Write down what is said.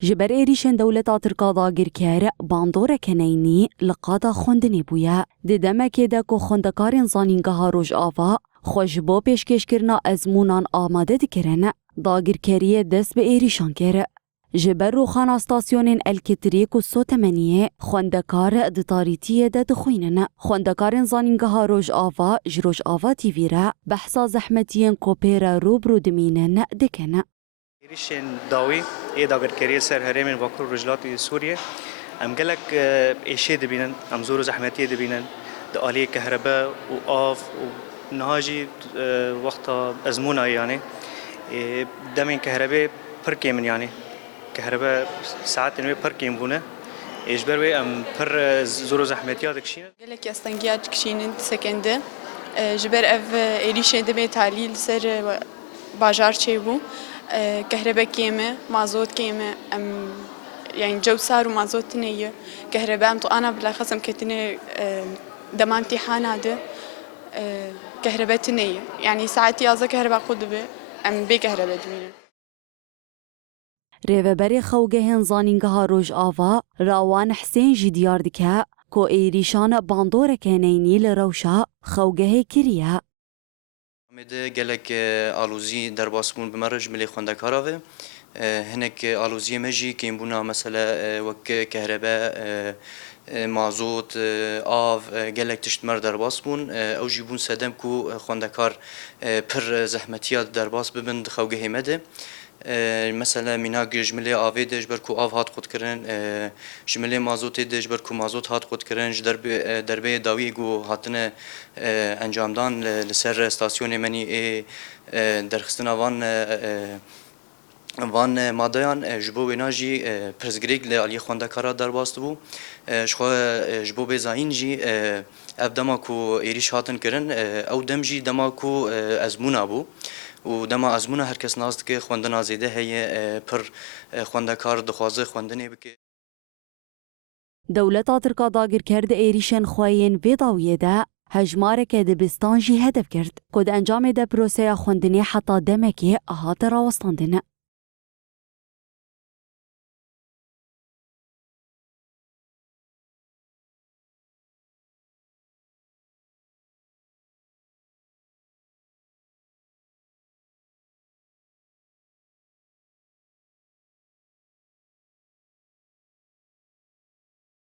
جبر ایریشن دولتا ترکا دا گرکر باندور کنینی لقادا خوندنی بویا. ددمه ده که خوندکارین زانینگه ها روش آوا خوش با پیشکش کرنا ازمونان آماده دکرن دا گرکریه دست به ایریشان کره. جبر روخان استاسیونین الکتریک و سوتمنیه خوندکار دتاریتیه ده دخوینن. خوندکارین زانینگه ها روش آوا جروش آوا تیویره بحثا زحمتین کوپیر روبرو دمینن دکنه. ایریشن داوی داگر کریه سر هرمین واکر رجلاتی سوریه ام گلک ایشه دبینن ام زور زحمتی دبینن دالی کهرباء و آف و نهاجی وقت ازمونا یعنی دمین کهرباء پر کیمن یعنی كهرباء ساعات انه پر كيم بونه اجبر وي ام پر زور زحمتيات كشين قال لك استنجيات كشين سكنده جبر اف ايريشن دمي تعليل سر باجار تشيبو كهرباء كيمه مازوت كيمه ام يعني جو صار ومازوت تنيه كهرباء ام انا بلا خصم كتني دم امتحان هذا كهرباء تنيه يعني ساعات يازا كهرباء قدبه ام بكهرباء دمينه ریوبری خوگه هنزانینگه ها روش آوا راوان حسین جدیار دکه که ایریشان باندور کنینی لروشا خوگه کریه. مده گلک آلوزی در باسمون بمرج ملی خوندکاراوه هنک آلوزی مجی که این بونا مثلا وک کهرباء مازوت آف گلک تشتمر در باسمون او جیبون سدم کو خوندکار پر زحمتیات در باس ببند خوگه مده مثلا مناق جمله آوی دش بر کو آف هات خود کردن جمله مازوت دش بر کو مازوت هات خود کردن دربه داوی گو هاتن انجام دان لسر استاسیون منی درخستنا وان مادیان جبو وناجی پرزگریگ لالی خونده کارا در باست بو شخو جبو بزاین جی ابدما کو ایریش هاتن کردن او دم جی دما کو ازمونا بو و دما ازمونه هر کس ناست که خوندن آزیده هی پر خونده کار دخوازه خوندنی بکه. دولتا ترکا داگر کرده ایریشن خواهین ویداویه ده هجماره که دبستان جی هدف کرد. کد انجام ده پروسه خوندنی حتی دمکی احاط راوستاندنه.